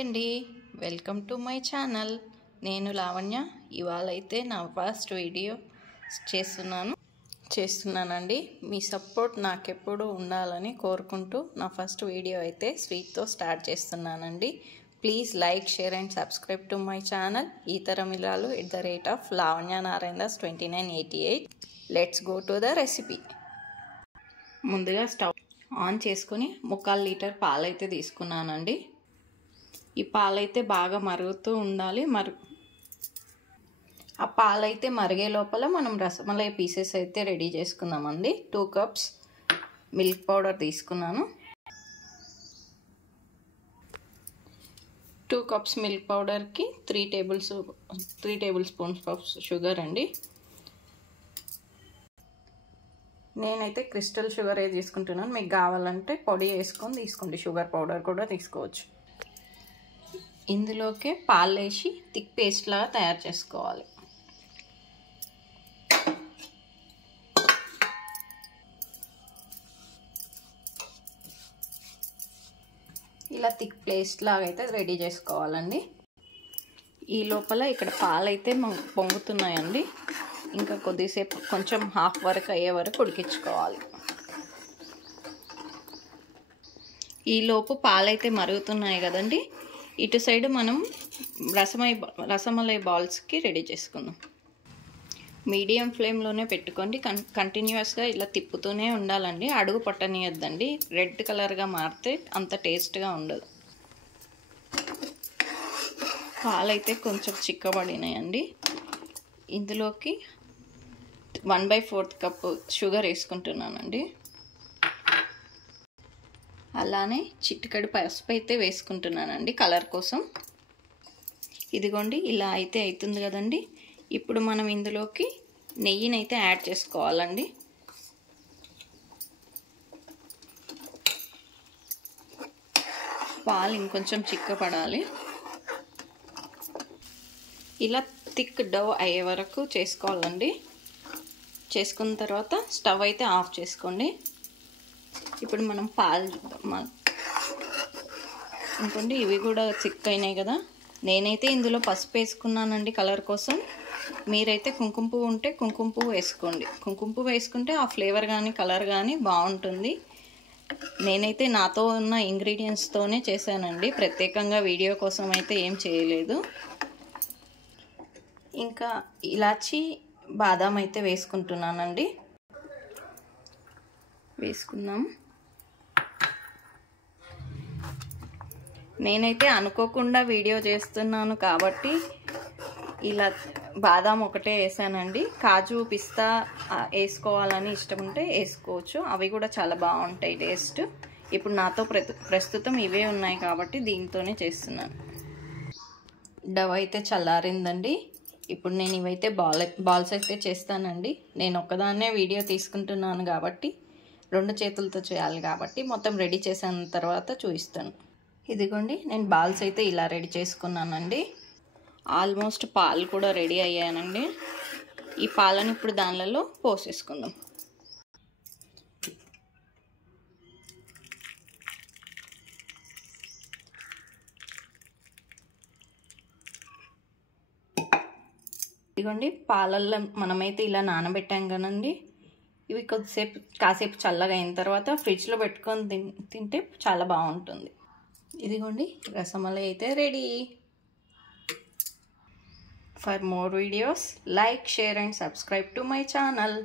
అండి welcome to my channel. నేను లావణ్య. ఇవాళ అయితే నా ఫస్ట్ వీడియో చేస్తున్నానండి. మీ సపోర్ట్ నాకెప్పుడు ఉండాలని కోరుకుంటూ నా ఫస్ట్ వీడియో అయితే స్వీట్తో స్టార్ట్ చేస్తున్నానండి. Please like, share and subscribe to my channel ఈతరమిలాలు @lavanyanarayandas2988. Let's go to the recipe. ముందుగా స్టవ్ ఆన్ చేసుకొని 1/4 లీటర్ పాలైతే తీసుకున్నానండి. ఈ పాలైతే బాగా మరుగుతూ ఉండాలి. ఆ పాలైతే మరిగే లోపల మనం రసమలై పీసెస్ అయితే రెడీ చేసుకుందామండి. 2 కప్స్ మిల్క్ పౌడర్ తీసుకున్నాను. 2 కప్స్ మిల్క్ పౌడర్కి 3 టేబుల్ స్పూన్స్ ఆఫ్ షుగర్ అండి. నేనైతే క్రిస్టల్ షుగర్ తీసుకుంటున్నాను. మీకు కావాలంటే పొడి వేసుకొని తీసుకోండి. షుగర్ పౌడర్ కూడా తీసుకోవచ్చు. ఇందులోకి పాలు వేసి థిక్ పేస్ట్ లాగా తయారు చేసుకోవాలి. ఇలా థిక్ పేస్ట్ లాగా అయితే రెడీ చేసుకోవాలండి. ఈ లోపల ఇక్కడ పాలు అయితే పొంగుతున్నాయండి. ఇంకా కొద్దిసేపు కొంచెం హాఫ్ వరకు అయ్యే వరకు ఉడికించుకోవాలి. ఈలోపు పాలైతే మరుగుతున్నాయి కదండి. ఇటు సైడ్ మనం రసమలై బాల్స్కి రెడీ చేసుకుందాం. మీడియం ఫ్లేమ్లోనే పెట్టుకోండి. కంటిన్యూస్గా ఇలా తిప్పుతూనే ఉండాలండి. అడుగు పట్టనియద్దండి. రెడ్ కలర్గా మారితే అంత టేస్ట్గా ఉండదు. పాలైతే కొంచెం చిక్కబడినాయండి. ఇందులోకి 1/4 కప్పు షుగర్ వేసుకుంటున్నానండి. అలానే చిటికెడు పసుపు అయితే వేసుకుంటున్నానండి కలర్ కోసం. ఇదిగోండి ఇలా అయితే అవుతుంది కదండి. ఇప్పుడు మనం ఇందులోకి నెయ్యిని అయితే యాడ్ చేసుకోవాలండి. పాలు ఇంకొంచెం చిక్కపడాలి. ఇలా థిక్ డవ్ అయ్యే వరకు చేసుకోవాలండి. చేసుకున్న తర్వాత స్టవ్ అయితే ఆఫ్ చేసుకోండి. ఇప్పుడు మనం పాలు చూద్దాం. అనుకోండి ఇవి కూడా థిక్ అయినాయి కదా. నేనైతే ఇందులో పసుపు వేసుకున్నానండి కలర్ కోసం. మీరైతే కుంకుమ పువ్వు ఉంటే కుంకుమ పువ్వు వేసుకోండి. కుంకుమ పువ్వు వేసుకుంటే ఆ ఫ్లేవర్ కానీ కలర్ కానీ బాగుంటుంది. నేనైతే నాతో ఉన్న ఇంగ్రీడియంట్స్తోనే చేశానండి. ప్రత్యేకంగా వీడియో కోసం అయితే ఏం చేయలేదు. ఇంకా ఇలాచి, బాదాం అయితే వేసుకుంటున్నానండి. వేసుకుందాం. నేనైతే అనుకోకుండా వీడియో చేస్తున్నాను కాబట్టి ఇలా బాదాం ఒకటే వేసానండి. కాజు, పిస్తా వేసుకోవాలని ఇష్టం ఉంటే వేసుకోవచ్చు. అవి కూడా చాలా బాగుంటాయి టేస్ట్. ఇప్పుడు నాతో ప్రస్తుతం ఇవే ఉన్నాయి కాబట్టి దీంతోనే చేస్తున్నాను. డవ్ అయితే చల్లారిందండి. ఇప్పుడు నేను ఇవైతే బాల్స్ అయితే చేస్తానండి. నేను ఒక్కదాన్నే వీడియో తీసుకుంటున్నాను కాబట్టి 2 చేతులతో చేయాలి కాబట్టి మొత్తం రెడీ చేసిన తర్వాత చూపిస్తాను. ఇదిగోండి నేను బాల్స్ అయితే ఇలా రెడీ చేసుకున్నానండి. ఆల్మోస్ట్ పాలు కూడా రెడీ అయ్యానండి. ఈ పాలను ఇప్పుడు దానిలో పోసేసుకుందాం. ఇదిగోండి పాలల్లో మనమైతే ఇలా నానబెట్టాం కదండి. ఇవి కాసేపు చల్లగా అయిన తర్వాత ఫ్రిడ్జ్లో పెట్టుకొని తింటే చాలా బాగుంటుంది. ఇదిగోండి రసమలై అయితే ready. For more videos like, share and subscribe to my channel.